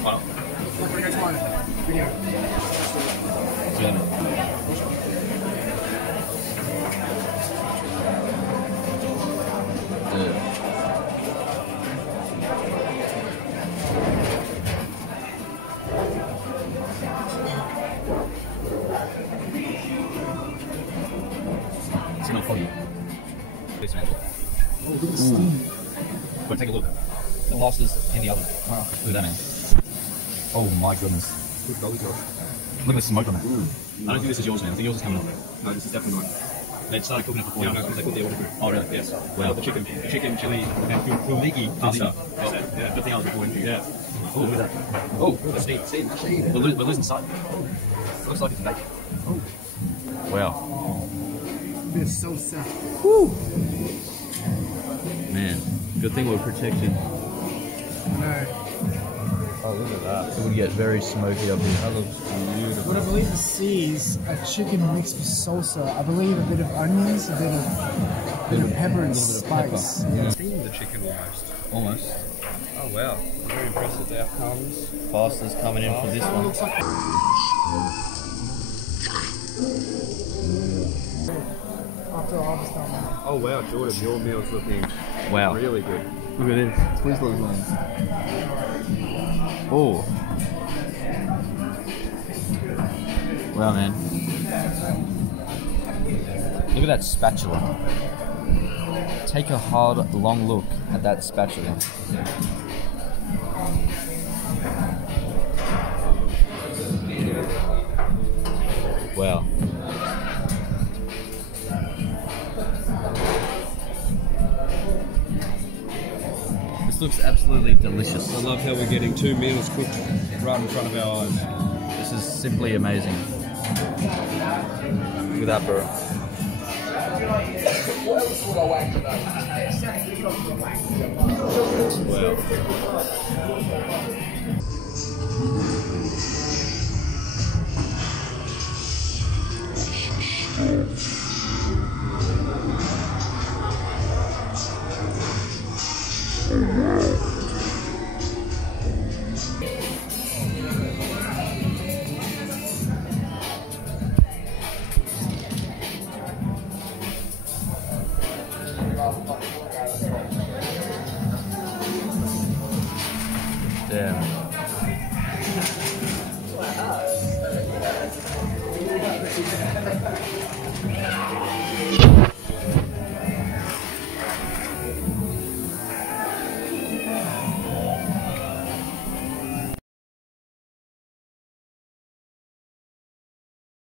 Why not? It's not foggy. This man. Oh, look at the steam. But take a look. The pastas in the oven. Wow. Look at that, man. Oh my goodness. Look at the smoke on that. I don't think this is yours, man. I think yours is coming up. No, this is definitely mine. They started cooking it before. Yeah, no, because they put the order through. Oh, really? Yes. Wow. The chicken, chili, and fulmiki pasta. Oh, Yeah. good thing I was recording for you. Yeah. Oh, look at that. Oh, the steam. We're losing sight. Looks like it's baked. Oh. Wow. It's so sad. Whew. Man, good thing we're protected. No. Oh, look at that. It would get very smoky up here. That looks beautiful. What I believe this is a chicken mixed with salsa. I believe a bit of onions, a bit of pepper and spice. Yeah. Steam the chicken almost. Almost. Oh wow. I'm very impressed with the outcomes. Pasta's coming in for this one. Looks like after a harvest time. Oh wow, Jordan, your meal's looking Wow. really good. Look at this. Twizzlers ones. Oh. Wow, man. Look at that spatula. Take a hard, long look at that spatula. Wow. This looks absolutely delicious. I love how we're getting 2 meals cooked right in front of our eyes. This is simply amazing. Look at that, bro. Wow. Damn.